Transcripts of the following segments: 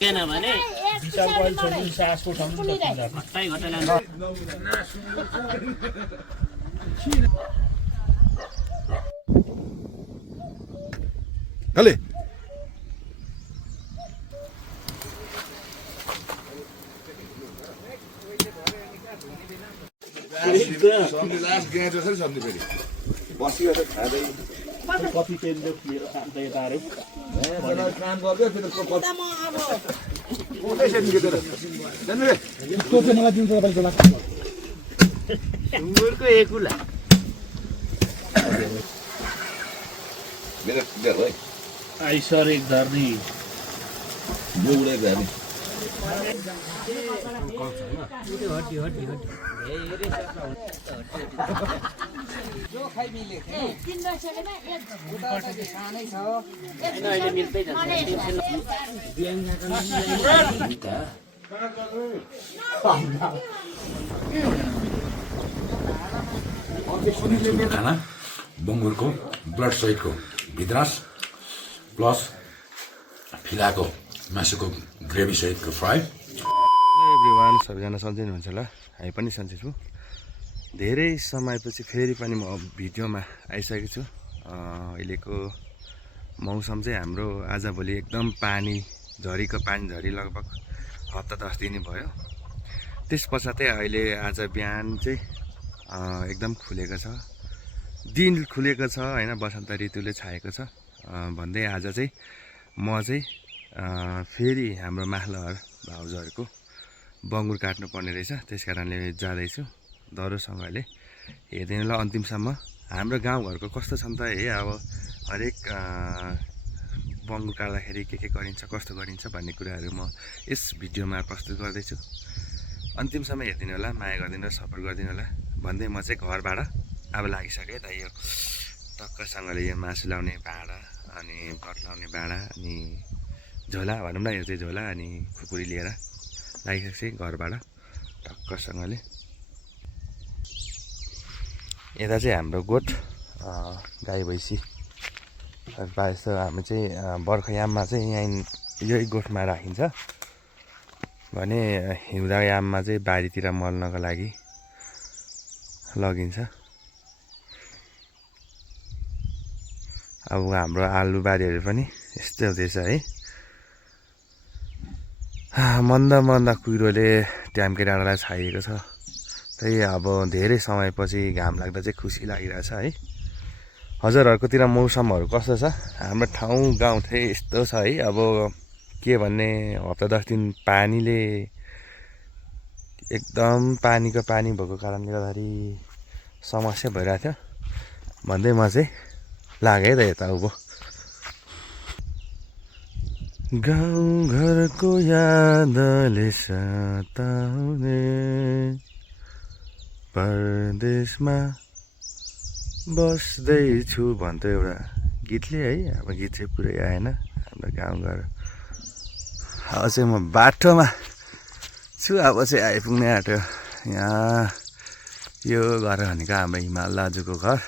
किनभने विशाल कहिले छोड्नु सासको ठाउँ घट्टाइ घटाइ Allez. कति पेन्टले लिएर खान्छ यता अरे सुँगुरको एकुला आइसर एक धर्नी खाना बङ्गुरको ब्लड सहितको भिद्रास प्लस फिलाको मासुको ग्रेभी सहितको फ्राई। हेलो एभ्रिवान, सबैजना सन्चै हुनुहुन्छ होला, हामी पनि सन्चै छु। धेरै समयपछि फेरि पनि म भिडियोमा आइसकेको छु। अहिलेको मौसम चाहिँ हाम्रो आजभोलि एकदम पानी झरी लगभग हप्ता 10 दिन भयो। त्यस पछातै अहिले आज बिहान चाहिँ एकदम खुलेको छ, दिन खुलेको छ होइन, बसन्त ऋतुले छाएको छ भन्दै आज चाहिँ म चाहिँ फेरि हाम्रो माहलहर भाउजूहरूको बङ्गुर काट्नुपर्ने रहेछ। त्यस कारणले जाँदैछु दरोसँगले। हेर्दैन ल अन्तिमसम्म हाम्रो गाउँघरको कस्तो छ नि त हे। अब हरेक बङ्गुर काट्दाखेरि के गरिन्छ, कस्तो गरिन्छ भन्ने कुराहरू म यस भिडियोमा प्रस्तुत गर्दैछु। अन्तिमसम्म हेरिदिनु होला, माया गरिदिनु होला, सपोर्ट गरिदिनु होला भन्दै म चाहिँ घरबाट अब लागिसकेँ त। यो टक्कसँगले यो मासु लाउने भाँडा अनि भट लाउने भाँडा अनि झोला भनौँ न, यो चाहिँ झोला अनि खुकुरी लिएर लागिसकेँ घरबाट टक्कसँगले। यता चाहिँ हाम्रो गोठ गाई भैँसी प्रायः जस्तो हामी चाहिँ बर्खायाममा चाहिँ यहाँ यही गोठमा राखिन्छ भने हिउँदायाममा चाहिँ बारीतिर मल्नको लागि लगिन्छ। अब हाम्रो आलु बारीहरू पनि यस्तै हुँदैछ है। मन्दा कुहिरोले ट्याम्के डाँडालाई छाइएको छ। त्यही अब धेरै समयपछि घाम लाग्दा चाहिँ खुसी लागिरहेछ है। हजुरहरूकोतिर मौसमहरू कस्तो छ? हाम्रो ठाउँ गाउँ चाहिँ यस्तो छ है। अब के भन्ने, हप्ता 10 दिन पानीले एकदम पानीको पानी भएको कारणले गर्दाखेरि समस्या भइरहेको थियो भन्दै म चाहिँ लागेँ त यता उभो। गाउँ घरको यादले सताउने, परदेशमा बस्दैछु भन्थ्यो एउटा गीतले है। अब गीत चाहिँ पुरै आएन हाम्रो गाउँघर। अब चाहिँ म बाटोमा छु, अब चाहिँ आइपुग्ने आँट्यो। यहाँ यो घर भनेको हाम्रो हिमाल दाजुको घर।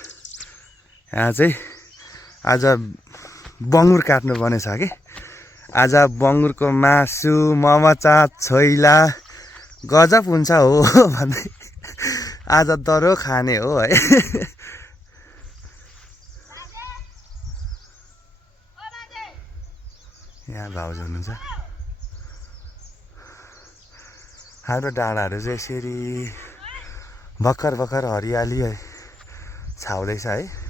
यहाँ चाहिँ आज बङ्गुर काट्नु पर्ने छ कि। आज बङ्गुरको मासु, ममचा, छोइला गजब हुन्छ हो भन्दै आज दरो खाने हो है। यहाँ भाउजू हुनुहुन्छ। हाम्रो डाँडाहरू चाहिँ यसरी भर्खर हरियाली छाउँदैछ है।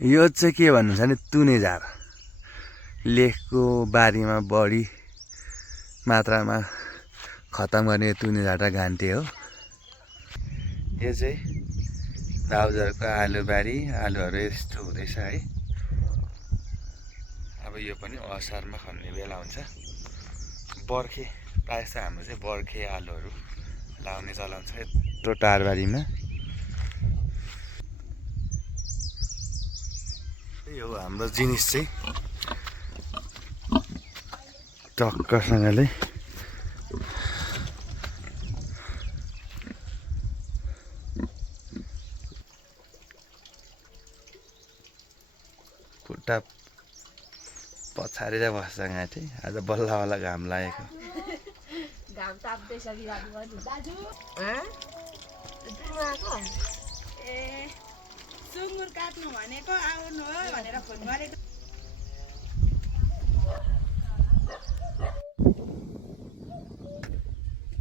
यो चाहिँ के भन्नुहुन्छ भने तुने झार, लेखको बारीमा बढी मात्रामा खतम गर्ने तुने झार र घान्टे हो। यो चाहिँ भाउजूहरूको आलु बारी, आलुहरू यस्तो हुँदैछ है। अब यो पनि असारमा खन्ने बेला हुन्छ। बर्खे प्रायः जस्तो हाम्रो चाहिँ बर्खे आलुहरू लाउने चलन छ यत्रो टारबारीमा। यो हाम्रो जिनिस चाहिँ टक्कसँगले खुट्टा पछारेर बस्छ घाँटी आज बल्ल बल्ल घाम लागेको घाम ताप्दैछ बिरामी दाजु ए सुँगुर काट्नु भनेको आउनु हो भनेर फोन गरेको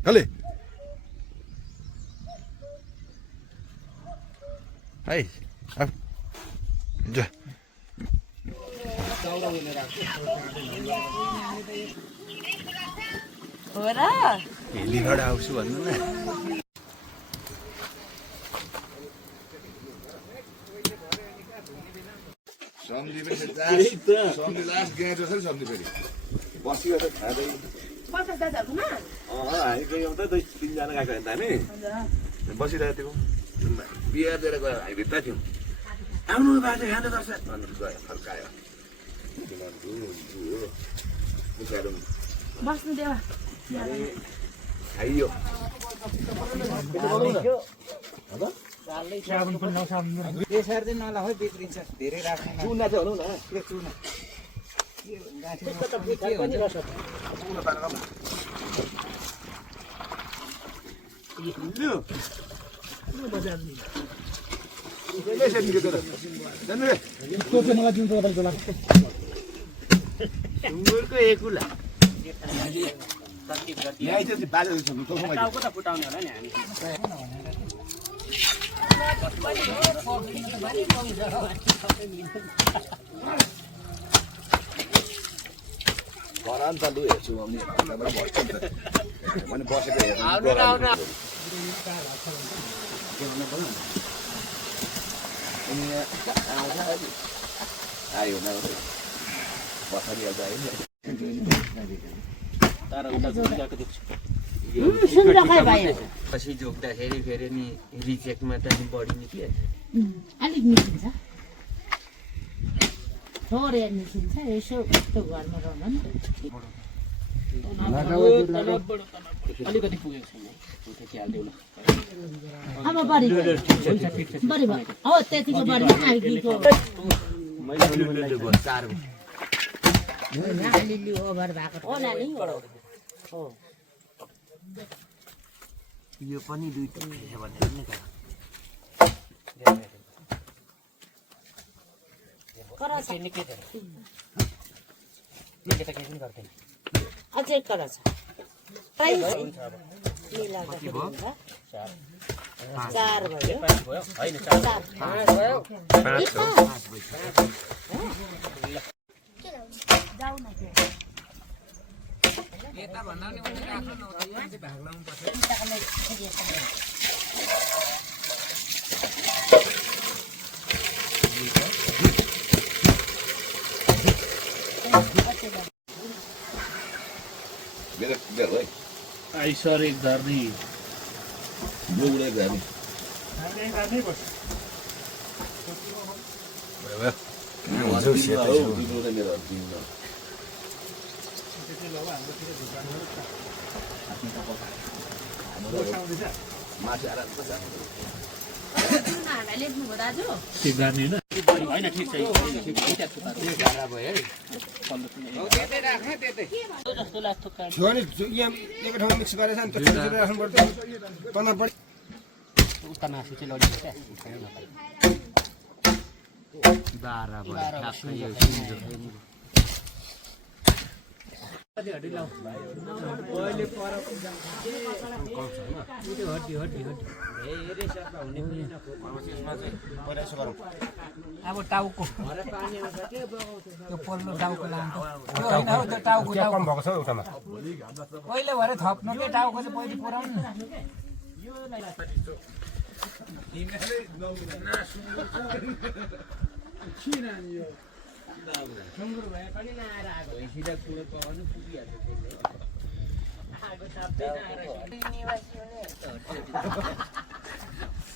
कले है जा हो र हेलीबाट आउँछु भन्नु न बसिरहेको थियौँ बिहा दिएर गयो हामी भित्ता थियौँ आउनु बाजे खाँदै गर्छ भनेर गयो फर्कायो बस्नु देवा खाइयो सुँगुरको एकुला टाउको त फुटाउने होला नि हामी पछि जोग्दाखेरि फेरि नि रिजेक्टमा त नि बढी निस्किहाल्छ अलिक निस्किन्छ थोरै निस्किन्छ यसो यस्तो घरमा रहन अलिकति पुगेको छैन त्यति हालिदेऊ न अब बढी बढी भयो हो त्यतिको बढीमा आइदिएको अलिअलि ओभर भएको हो नानी हो यो पनि दुईटा खेल्छ भनेर नि त अझै कर छ प्राइस चार भयो जाऊ न आइसर एक धर्नी लेख्नुभयो दाजु त्यो गर्ने होइन होइन ठिक छ जस्तो लाग्छ एक ठाउँमा मिक्स गरेर नि त्यो राख्नुपर्छ तना बढी उता मासु चाहिँ लडिन्छ क्या 12 भयो ठ्याक्कै यो अब टाउको त्यो पल्लो टाउको लान्छ त्यो होइन हौ त्यो टाउको कम भएको छ उतामा पहिले भरे थप्नु के टाउको चाहिँ पहिले पुराउनु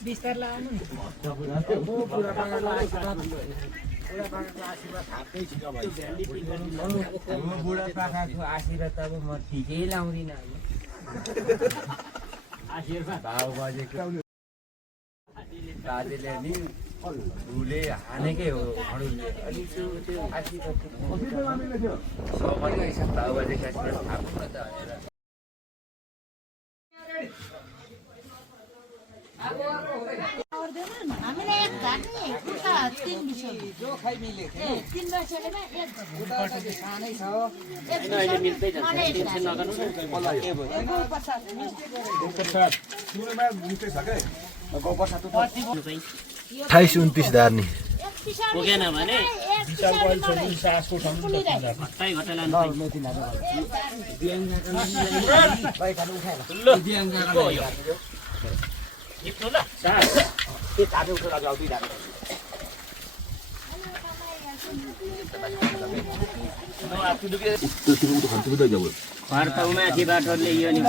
बिस्तार लाउनु बुढा पाखाको आशीर्वाद अब म ठिकै लाउँदिनँ भाउ बजेको बाजेले नि भुले हानेकै हो हडुले अनि त्यो आखी त समयको हिसाब बाबुले काट्ने थाप्नु न त हामीले एक घाट नि उता 3 बिसो जो खाइ मिले 3 वर्षलेमा एक उता चाहिँ सानै छ अहिले मिल्दैन टेन्सन नगर्नु न के भयो 28-29 धार्नी पुगेन भने विशालको अहिले छ सासको ठाउँ घटाइ घटाइ लानु माथि बाटोले यो नि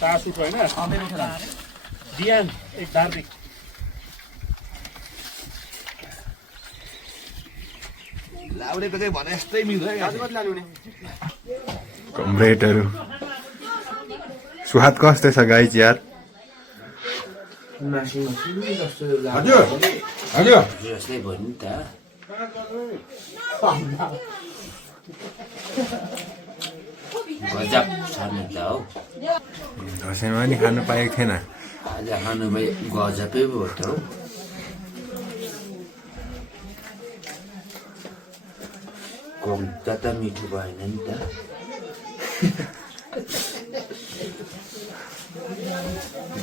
सास उठ होइन बिहान एक धार्मिक कमरेडहरू स्वाद कस्तो छ गाइज यार हजुर हजुर जस्तै भयो नि त गजब छ नि त हौ दसैँमा नि खानु पाएको थिएन आज खानु भए गजबै भयो त हौ कम्ता त मिठो भएन नि त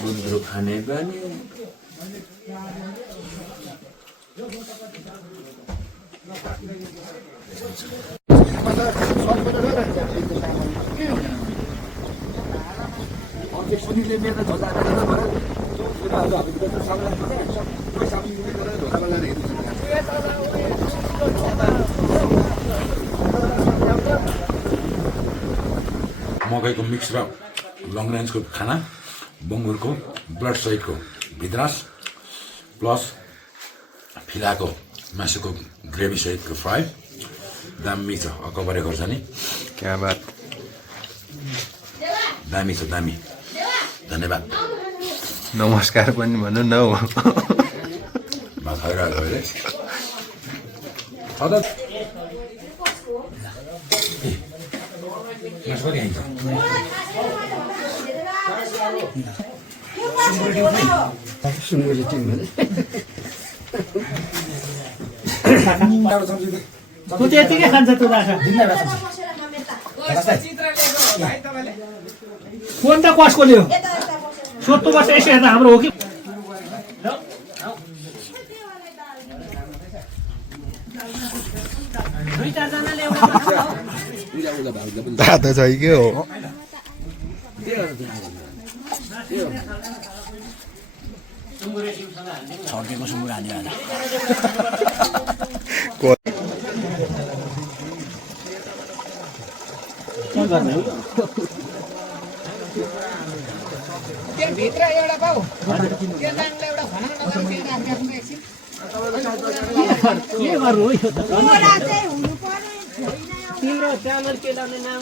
गुन्द्रुक खाने बानी मकैको मिक्स र लङ रेन्जको खाना बङ्गुरको ब्लड सहितको भिद्रास प्लस फिलाको मासुको ग्रेभी सहितको फ्राई दामी छ अकबरे खोर्सानी क्या बात दामी छ दामी धन्यवाद नमस्कार पनि भन्नु न हौ भात खाइरहेको अहिले सधैँ मासु पनि खाइन्छ तँ त्यतिकै खान्छ तँ राखा फोन त कसको ल्यायो सोध्नु पर्छ यसो हेर्दा हाम्रो हो कि तातो छ के हो छड्केको सुँगुर हाल्यो होला भित्र एउटा पाउ त्यो दाङले एउटा खाना नगर्नु त्यो राख्नु एकछिन के गर्नु हो यो त तिम्रो च्यानल के लाउने नाम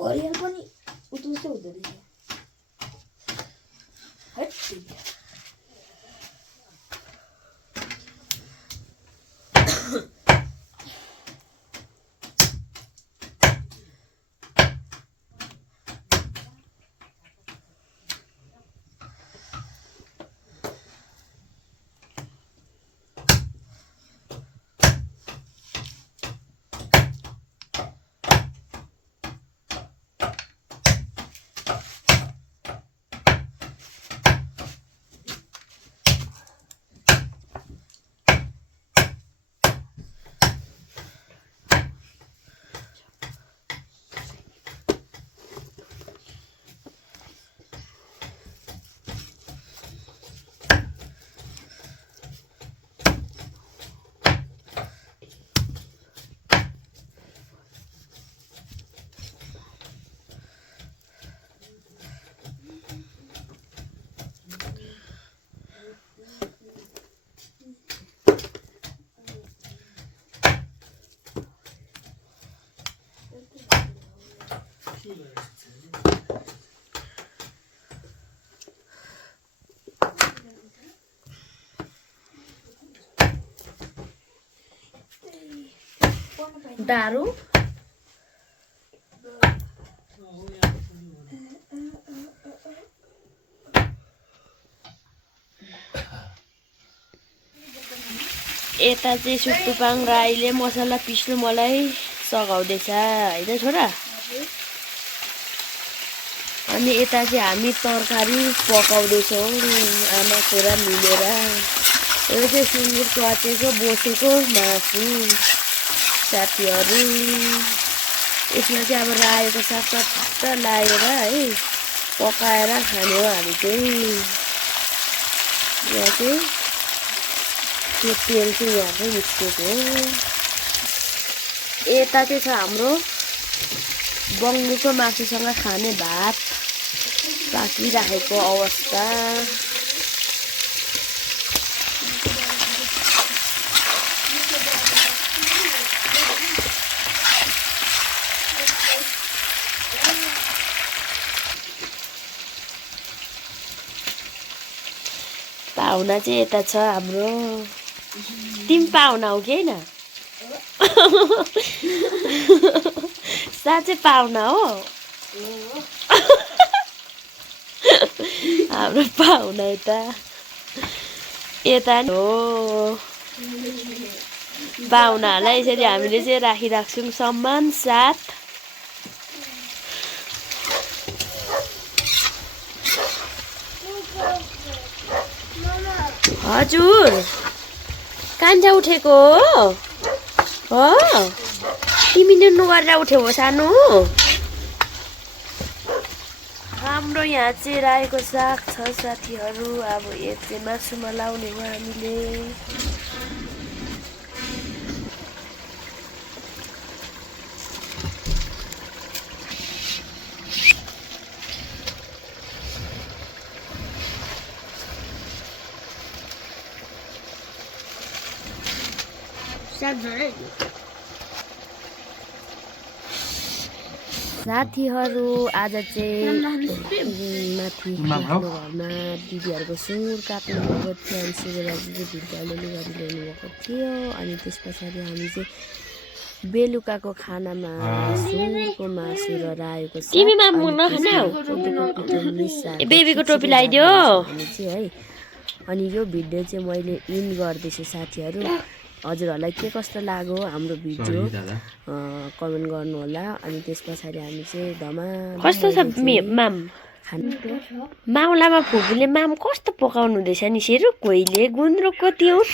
घरियाल पनि उतुस्तै हुँदो रहेछ दारू यता चाहिँ सुक्टुपाङ राईले मसला पिस्नु मलाई सघाउँदैछ होइन छोरा। अनि यता चाहिँ हामी तरकारी पकाउँदैछौँ आमा छोरा मिलेर। यो चाहिँ सुँगुरको अचेको बोसेको मासु साथीहरू। यसमा चाहिँ अब रायोको साग चट्ट लाएर है पकाएर खाने हो हामी चाहिँ। यहाँ चाहिँ त्यो तेल चाहिँ यहाँकै निस्केको हो। यता चाहिँ छ हाम्रो बङ्गुरको मासुसँग खाने भात पाकिराखेको अवस्था। पाहुना चाहिँ यता छ हाम्रो। तिमी पाहुना हो कि होइन? साँच्चै पाहुना हो? हाम्रो पाहुना यता हो। पाहुनाहरूलाई यसरी हामीले चाहिँ राखिराख्छौँ सम्मान साथ। हजुर कान्छा उठेको हो? तिमीले नगरेर उठ्यो हो सानो? हाम्रो यहाँ चाहिँ रायोको साग छ साथीहरू। अब यो चाहिँ मासुमा लाउने हो हामीले। साथीहरू आज चाहिँ माथि घरमा दिदीहरूको सुँगुर काट्नु भएको थियो। अनि शिवराजी चाहिँ भिडियोले लुगाहरू ल्याउनु भएको थियो। अनि त्यस पछाडि हामी चाहिँ बेलुकाको खानामा सुँगुरको मासु र रायोको साग बेबीको टोपी लगाइदियो हामी चाहिँ है। अनि यो भिडियो चाहिँ मैले इन गर्दैछु साथीहरू। हजुरहरूलाई के कस्तो लाग्यो हाम्रो भिडियो कमेन्ट गर्नु होला। अनि त्यस पछाडि हामी चाहिँ धमाल कस्तो छ माम माउलामा फुपूले माम कस्तो पकाउनु हुँदैछ नि सेरु? कोहीले गुन्द्रुकको तिउन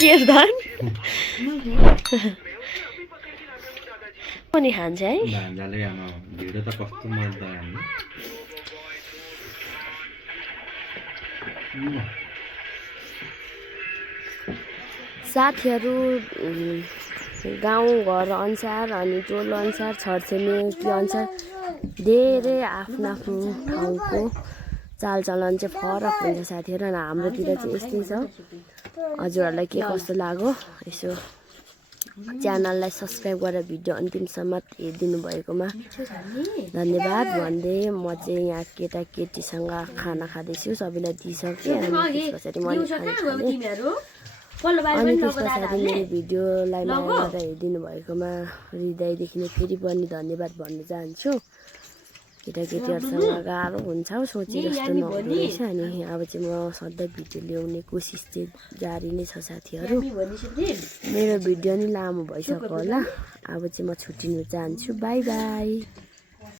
शेरधन पनि खान्छ है। भिडियो त कस्तो मजा साथीहरू गाउँघर अनुसार अनि टोल अनुसार छरछिमेकी अनुसार धेरै आफ्नो आफ्नो ठाउँको चालचलन चाहिँ फरक हुन्छ साथीहरू। अनि हाम्रोतिर चाहिँ यस्तै छ। हजुरहरूलाई के कस्तो लाग्यो यसो च्यानललाई सब्सक्राइब गरेर भिडियो अन्तिमसम्म हेरिदिनु भएकोमा धन्यवाद भन्दै म चाहिँ यहाँ केटाकेटीसँग खाना खाँदैछु। सबैलाई दिइसकेँ अनि त्यस पछाडि मैले अनि त्यस पछाडि मेरो भिडियोलाई माया गरेर हेरिदिनु भएकोमा हृदयदेखि नै फेरि पनि धन्यवाद भन्न चाहन्छु। केटाकेटीहरूसँग गाह्रो हुन्छ हौ, सोचे जस्तो नहुँदो रहेछ। अनि अब चाहिँ म सधैँ भिडियो ल्याउने कोसिस चाहिँ जारी नै छ साथीहरू। मेरो भिडियो नि लामो भइसक्यो होला। अब चाहिँ म छुट्टिनु चाहन्छु। By by.